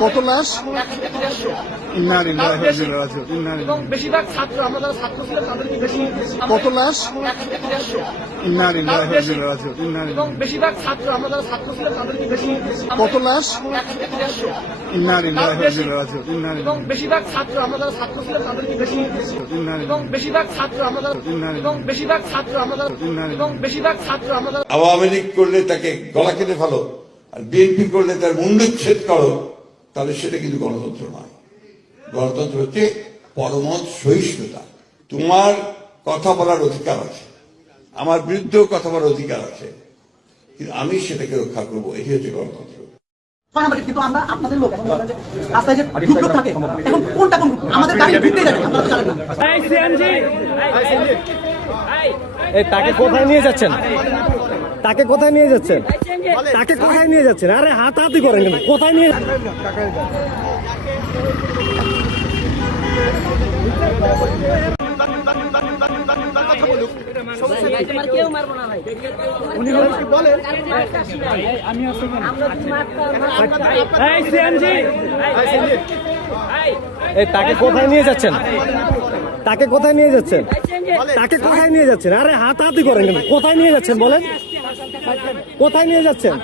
কত লাশ? এবং বেশিরভাগ ছাত্র, আমরা যারা ছাত্র ছিলাম তাদেরকে বেশি। কত লাশ? এবং বেশিরভাগ ছাত্র, আমরা যারা ছাত্র ছিলাম তাদেরকে বেশি। কত লাশ? এবং বেশিরভাগ ছাত্র, আমরা যারা ছাত্র ছিলাম তাদেরকে বেশি। এবং বেশিরভাগ ছাত্র, আমরা যারা এবং বেশিরভাগ ছাত্র, আমরা যারা এবং বেশিরভাগ ছাত্র, আমরা যারা আওয়ামী লীগ করলে তাকে গলা কেটে ফেলো, আর বিএনপি করলে তার মুন্ডুচ্ছেদ করো, তাহলে সেটা কিন্তু গণতন্ত্র নয়। গণতন্ত্র হচ্ছে পরমত সহিষ্ণুতা। তোমার কথা বলার অধিকার আছে, আমার বিরুদ্ধেও কথা বলার অধিকার আছে, কিন্তু আমি সেটাকে রক্ষা করবো। এটি হচ্ছে গণতন্ত্র। কিন্তু আমরা আপনাদের লোক রাস্তায় যে গ্রুপ থাকে, এখন কোনটা কোন আমাদের গাড়ি ঢুকতে যাবে আপনারা জানেন না। তাকে কোথায় নিয়ে যাচ্ছেন? তাকে কোথায় নিয়ে যাচ্ছেন? তাকে কোথায় নিয়ে যাচ্ছেন? আরে হাতাহাতি করেন কেন? কোথায় নিয়ে তাকে কোথায় নিয়ে যাচ্ছেন? তাকে কোথায় নিয়ে যাচ্ছেন? তাকে কোথায় নিয়ে যাচ্ছেন? আরে হাতাহাতি করেন কেন? কোথায় নিয়ে যাচ্ছেন বলেন? কোথায় নিয়ে যাচ্ছেন?